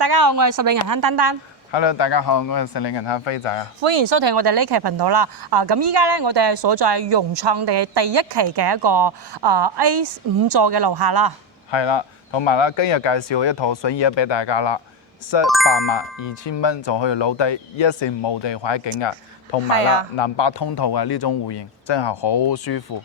大家好，我係十里銀坑丹丹。Hello， 大家好，我係十里銀坑飛仔啊。歡迎收睇我哋呢期頻道啦。咁依家咧，我哋係所在融創嘅第一期嘅一個A5座嘅樓下啦。係啦，同埋啦，今日介紹一套水嘢俾大家啦，82000蚊就可以攞低一城無地海景嘅，同埋啦南北通透嘅呢種戶型，真係好舒服。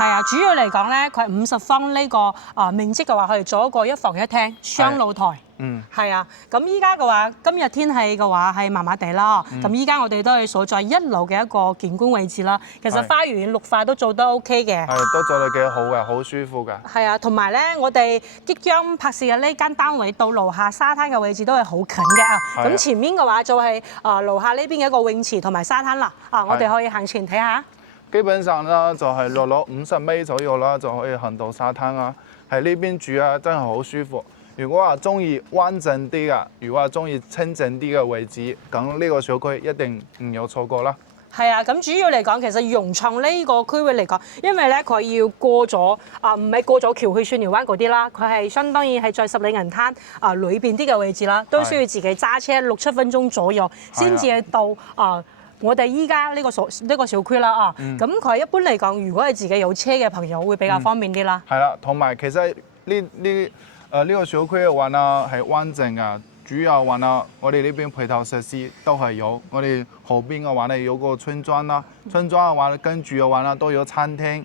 係啊，主要嚟講咧，佢係50方呢個面積嘅話，可以做一個一房一廳雙露台。係啊，咁依家嘅話，今日天氣嘅話係麻麻地啦。咁依家我哋都係所在1樓嘅一個景觀位置啦。其實花園綠化都做得 OK 嘅。係，都做得幾好嘅，好舒服㗎。係啊，同埋咧，我哋即將拍攝嘅呢間單位到樓下沙灘嘅位置都係好近嘅啊。咁前面嘅話就係樓下呢邊嘅一個泳池同埋沙灘啦。我哋可以行前睇下。基本上啦，就係落50米左右啦，就可以行到沙灘啊。喺呢邊住啊，真係好舒服。如果話中意安靜啲嘅，如果話中意清靜啲嘅位置，咁呢個小區一定唔有錯過啦。係啊，咁主要嚟講，其實融創呢個區域嚟講，因為咧佢要過咗唔係過咗橋去蒜苗灣嗰啲啦，佢係相當於係在十里銀灘裏邊啲嘅位置啦，都需要自己揸車6-7分鐘左右先至係到我哋依家呢個小區啦咁佢一般嚟講，如果係自己有車嘅朋友，會比較方便啲啦。係啦，同埋其實呢個小區嘅話呢係安靜啊，主要話呢我哋呢邊配套設施都係有，我哋後邊嘅話呢有個村莊啦，村莊嘅話呢跟住嘅話呢都有餐廳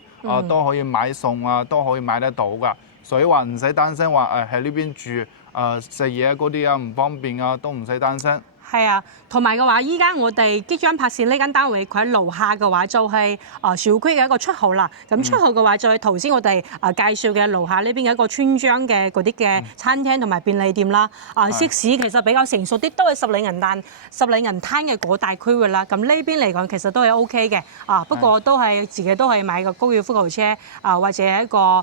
都可以買餸啊，都可以買得到㗎，所以話唔使擔心話喺呢邊住食嘢嗰啲啊唔方便啊，都唔使擔心。係啊，同埋嘅話，依家我哋即將拍攝呢間單位，佢喺樓下嘅話就係小區嘅一個出口啦。咁出口嘅話就係頭先我哋介紹嘅樓下呢邊嘅一個村莊嘅嗰啲嘅餐廳同埋便利店啦。食肆其實比較成熟啲，都係十里銀灘嘅嗰大區域啦。咁呢邊嚟講其實都係 OK 嘅。不過都係自己都係買個高爾夫球車或者一個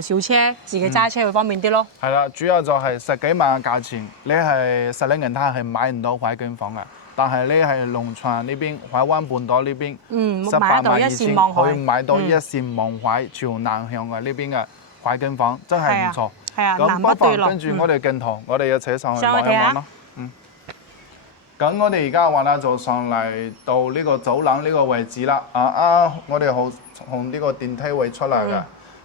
小車，自己揸車會方便啲咯。係啦，主要就係10幾萬嘅價錢，你係十里銀灘係買唔到海景房嘅，但係你係龍翔呢邊海灣半島呢邊，182000可以買到一線望海朝南向嘅呢邊嘅海景房，真係唔錯。係啊，咁不妨跟住我哋鏡頭，我哋一齊上去望一望咯。咁我哋而家話咧就上嚟到呢個走廊呢個位置啦。我哋好從呢個電梯位出嚟嘅。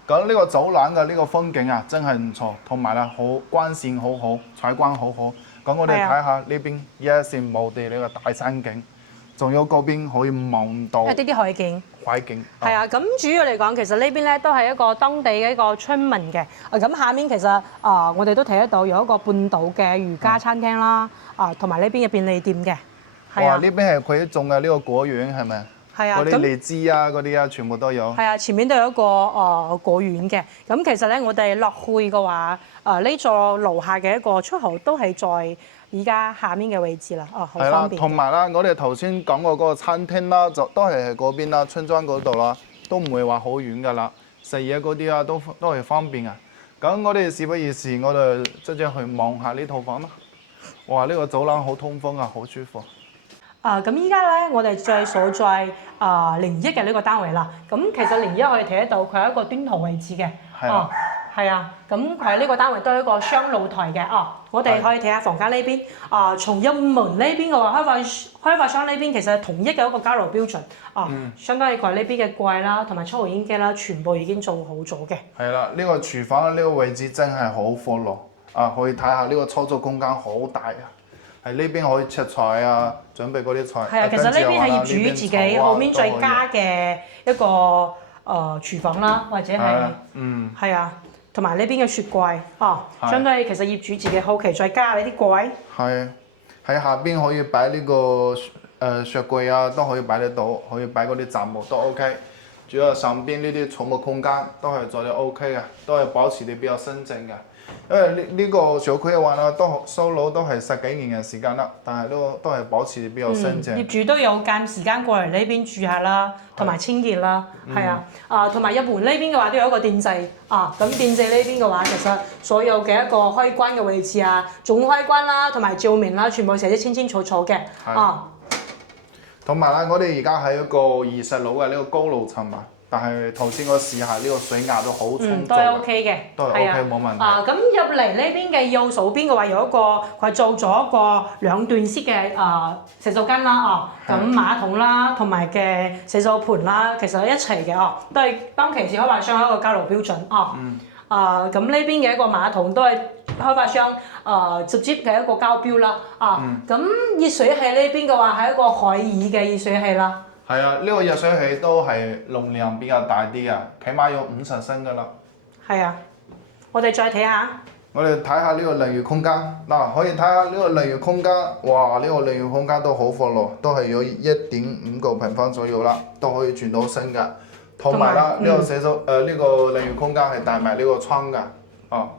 咁呢個走廊嘅呢個風景啊，真係唔錯，同埋咧好光線好好，採光好好。咁我哋睇下呢邊一線無地呢個大山景，仲有嗰邊可以望到一啲海景。海景係啊，咁主要嚟講，其實呢邊咧都係一個當地嘅一個村民嘅。咁下面其實我哋都睇得到有一個半島嘅瑜伽餐廳啦，同埋呢邊嘅便利店嘅。哇！呢邊係佢種嘅呢個果園係咪？係啊，嗰啲荔枝啊，嗰啲啊，全部都有。係啊，前面都有一個果園嘅。咁其實咧，我哋落去嘅話，呢座樓下嘅一個出口都係在而家下面嘅位置啦。好方便。同埋啦，我哋頭先講過嗰個餐廳啦，就都係喺嗰邊啦，村莊嗰度啦，都唔會話好遠㗎啦。食嘢嗰啲啊，都係方便啊。咁我哋事不宜遲，我哋即係去望下呢套房啦。哇！呢個走廊好通風啊，好舒服。咁依家咧，我哋最所在01嘅呢個單位啦。咁其實01可以睇得到，佢係一個端途位置嘅。係啊。咁佢喺呢個單位都係一個雙露台嘅。我哋可以睇下房間呢邊。從入門呢邊嘅話，開發商呢邊其實係統一嘅一個交流標準。相當於佢呢邊嘅櫃啦，同埋抽油煙機啦，全部已經做好咗嘅。係啦，呢個廚房呢個位置真係好闊落。可以睇下呢個操作空間好大啊！喺呢邊可以切菜啊，準備嗰啲菜。係啊，其實呢邊係業主自己後面再加嘅一個廚房啦，或者係係啊，同埋呢邊嘅雪櫃相當於其實業主自己後期再加呢啲櫃。係喺下邊可以擺呢個雪櫃啊，都可以擺得到，可以擺嗰啲雜物都 OK。主要上邊呢啲儲物空間都係做得 OK 嘅，都係保持得比較新淨嘅。因為呢個小區嘅話呢，都收樓都係10幾年嘅時間啦，但係都係保持得比較新淨。業主都有間時間過嚟呢邊住下啦，同埋清潔啦，係啊，同埋入門呢邊嘅話都有一個電掣咁電掣呢邊嘅話，其實所有嘅一個開關嘅位置啊、總開關啦、同埋照明啦，全部寫得清清楚楚嘅。同埋啦，我哋而家喺一個20樓嘅呢個高樓層嘛，但係頭先我試下呢個水壓都好充足都係 OK 嘅，都係 OK 冇問題。咁入嚟呢邊嘅右手邊嘅話有一個佢做咗一個兩段式嘅洗手間啦，咁馬桶啦同埋嘅洗手盆啦，其實係一齊嘅都係當其時開發商一個交流標準咁呢邊嘅一個馬桶都係開發商直接嘅一個交標啦，咁熱水器呢邊嘅話係一個海爾嘅熱水器啦。係啊，呢個熱水器都係容量比較大啲嘅，起碼有50升㗎啦。係啊，我哋再睇下。我哋睇下呢個淋浴空間，嗱可以睇下呢個淋浴空間，哇！呢個淋浴空間都好闊咯，都係有1.5個平方左右啦，都可以轉到身㗎。同埋啦，呢個呢個淋浴空間係帶埋呢個窗㗎，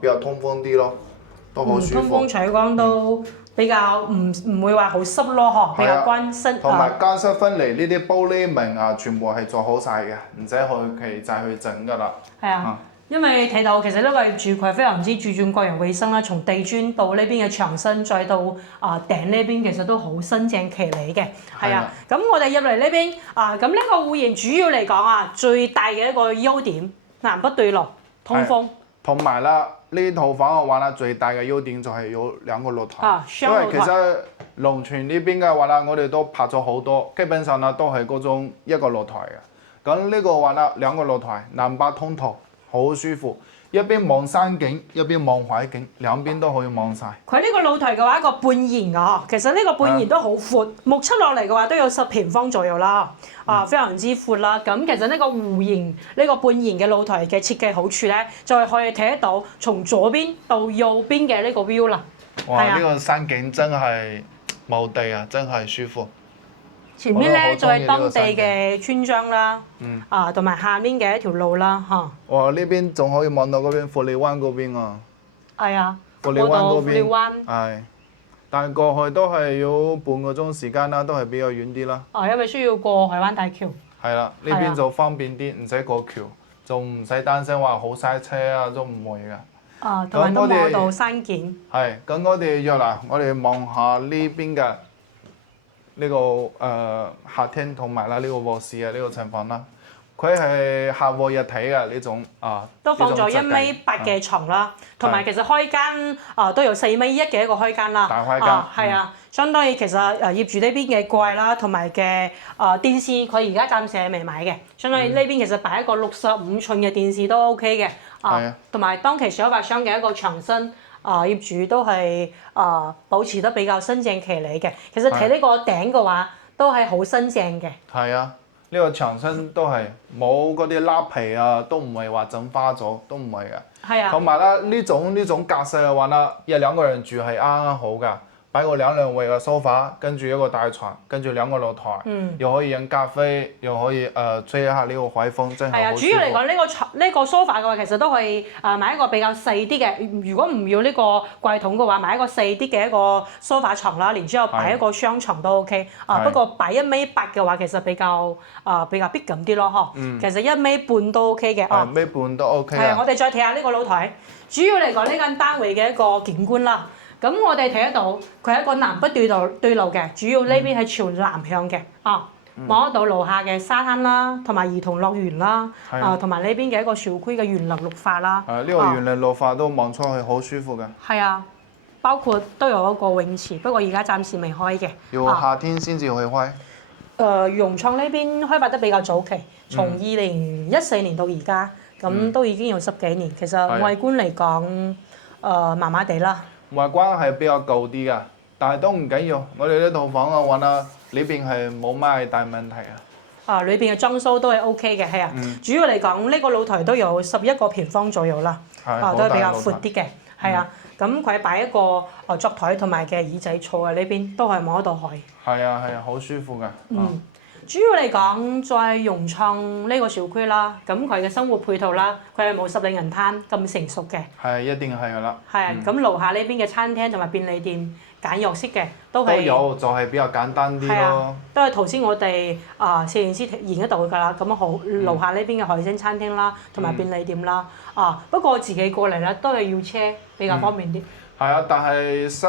比較通風啲咯，都好舒服。通風採光都比較唔會話好濕咯，比較乾濕。同埋間室分離呢啲玻璃門啊，全部係做好晒嘅，唔使去再去整㗎啦。係啊。因為睇到其實呢個業主佢非常之注重個人衛生啦，從地磚到呢邊嘅牆身，再到頂呢邊其實都好新淨企理嘅。係啊，咁我哋入嚟呢邊咁呢個戶型主要嚟講最大嘅一個優點，南北對流，通風。同埋啦，呢套房嘅話啦，最大嘅優點就係有2個露台。因為其實龍泉呢邊嘅話啦，我哋都拍咗好多，基本上啦都係嗰種1個露台嘅。咁呢個話啦2個露台，南北通透。好舒服，一邊望山景，一邊望海景，兩邊都可以望晒。佢呢個露台嘅話，一個半檐㗎，其實呢個半檐都好闊，目測落嚟嘅話都有10平方左右啦，非常之闊啦。咁其實呢個弧形呢個半檐嘅露台嘅設計好處咧，就係可以睇得到從左邊到右邊嘅呢個 view 啦。哇！呢個山景真係冇地啊，真係舒服。前面咧就係當地嘅村莊啦，同埋下面嘅一條路啦，哇！呢邊仲可以望到嗰邊富利灣嗰邊啊。係啊，富利灣嗰邊。富利灣。係，但係過去都係要半個鐘時間啦，都係比較遠啲啦。因為需要過海灣大橋。係啦，呢邊就方便啲，唔使過橋，就唔使擔心話好塞車啊，都唔會㗎。同埋都望到山景。係，咁我哋約啦，我哋望下呢邊嘅。呢個客廳同埋啦，呢個臥室嘅呢個情況啦，佢係下卧一體嘅呢種都放咗1.8米嘅床啦，同埋其實開間都有4.1米嘅一個開間啦。大開間。係啊，相當於其實業主呢邊嘅櫃啦，同埋嘅電視，佢而家暫時係未買嘅。相當於呢邊其實擺一個65寸嘅電視都 OK 嘅。同埋當期開發商嘅一個牆身。業主都係保持得比較新淨企理嘅。其實睇呢個頂嘅話，都係好新淨嘅。係啊，呢個牆身都係冇嗰啲甩皮啊，都唔係話整花咗，都唔係嘅。係啊。同埋啦，呢種格式嘅話啦，1-2個人住係啱啱好㗎。擺個兩位嘅 sofa，跟住一個大床，跟住2個露台，又可以飲咖啡，又可以吹一下呢個海風，真係好舒服。主要嚟講呢個 sofa 嘅話，其實都可以買一個比較細啲嘅。如果唔要呢個櫃桶嘅話，買一個細啲嘅一個 sofa 床啦，然之後擺一個雙床都 OK。不過擺1.8米嘅話，其實比較逼緊啲咯，其實1.5米都 OK 嘅。1.5米都 OK。係啊，我哋再睇下呢個露台。主要嚟講呢間單位嘅一個景觀啦。咁我哋睇得到，佢係一個南北對流嘅，主要呢邊係朝南向嘅，望得到樓下嘅沙灘啦，同埋兒童樂園啦，同埋呢邊嘅一個小區嘅園林綠化啦。呢個園林綠化都望出去好舒服嘅。係啊，包括都有一個泳池，不過而家暫時未開嘅。要夏天先至會開。融創呢邊開發得比較早期，從2014年到而家，咁都已經有10幾年。其實外觀嚟講，麻麻地啦。外觀係比較舊啲㗎，但係都唔緊要。我哋呢套房嘅話啦，裏邊係冇咩大問題啊。裏邊嘅裝修都係 OK 嘅，係啊。主要嚟講，呢個露台都有11個平方左右啦，都係比較闊啲嘅，係啊。咁佢擺一個桌台同埋嘅椅仔坐喺呢邊，都係望得到海。係啊，好舒服㗎。主要嚟講，在融創呢個小區啦，咁佢嘅生活配套啦，佢係冇10里銀灘咁成熟嘅。係一定係㗎啦。係啊，咁樓下呢邊嘅餐廳同埋便利店簡約式嘅，都有，就係比較簡單啲咯。都係頭先我哋攝影師演得到㗎啦。咁好，樓下呢邊嘅海鮮餐廳啦，同埋便利店啦。不過我自己過嚟咧，都係要車比較方便啲。係啊，但係十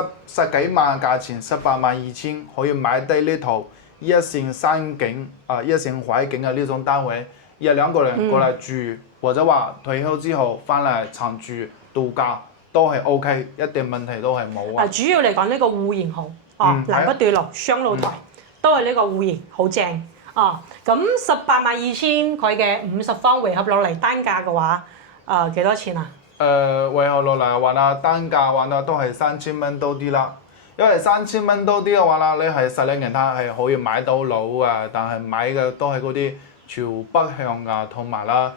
幾萬價錢，18.2萬可以買低呢套。一線山景一線海景嘅呢種單位， 1-2個人過嚟住，或者話退休之後翻嚟長住度假都係 OK，一點問題都係冇啊。主要嚟講呢個戶型好，南北對流雙露台，都係呢個戶型好正。咁182000佢嘅50方圍合落嚟單價嘅話，幾多錢啊？圍合落嚟嘅話啦，單價嘅話啦都係3000蚊多啲啦。因為3000蚊多啲嘅話啦，你係實領銀灘係可以買到樓啊，但係買嘅都係嗰啲朝北向啊，同埋啦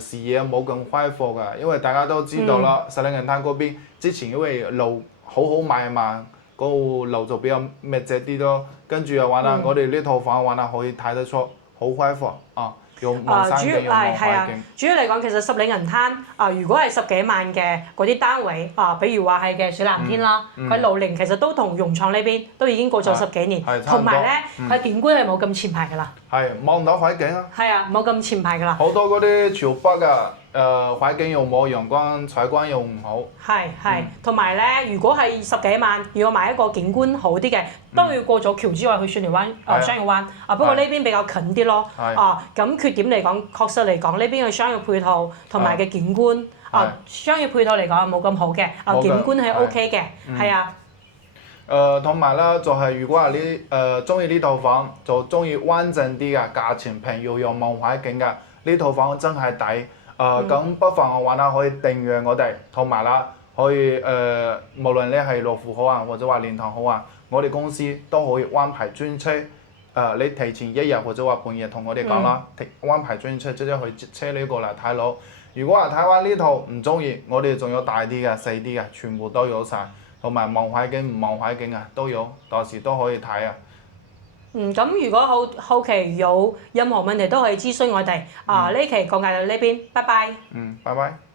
視野冇咁開闊㗎。因為大家都知道啦，實領銀灘嗰邊之前因為路好好買嘛，嗰個路就比較密集啲咯。跟住嘅話啦，我哋呢套房嘅話啦，可以睇得出好開闊啊！有望山景，有望海景。主要嚟講，其實十里銀灘如果係10幾萬嘅嗰啲單位比如話係嘅水藍天啦，佢樓齡其實都同融創呢邊都已經過咗10幾年，同埋咧佢景觀係冇咁前排㗎啦。係望唔到海景啊！係啊，冇咁前排㗎啦。好多嗰啲朝北㗎，海景又冇陽光，採光又唔好。係，同埋咧，如果係10幾萬，如果買一個景觀好啲嘅，都要過咗橋之外去蒜苗灣商業灣。不過呢邊比較近啲咯。咁缺點嚟講，確實嚟講，呢邊嘅商業配套同埋嘅景觀，商業配套嚟講係冇咁好嘅，景觀係 OK 嘅，係啊。同埋啦，就係如果係你中意呢套房，就中意穩陣啲嘅，價錢平又有望海景嘅，呢套房真係抵。咁不妨嘅話啦，可以訂閱我哋，同埋啦，可以無論你係樂富好啊，或者話蓮塘好啊，我哋公司都可以安排專車。你提前1日或者話半夜同我哋講啦，安排專車直接去接車你過嚟睇樓。如果話睇完呢套唔中意，我哋仲有大啲嘅、細啲嘅，全部都有晒。同埋望海景唔望海景啊都有，到時都可以睇啊。咁如果後期有任何問題都可以諮詢我哋。呢期講解到呢邊，拜拜。拜拜。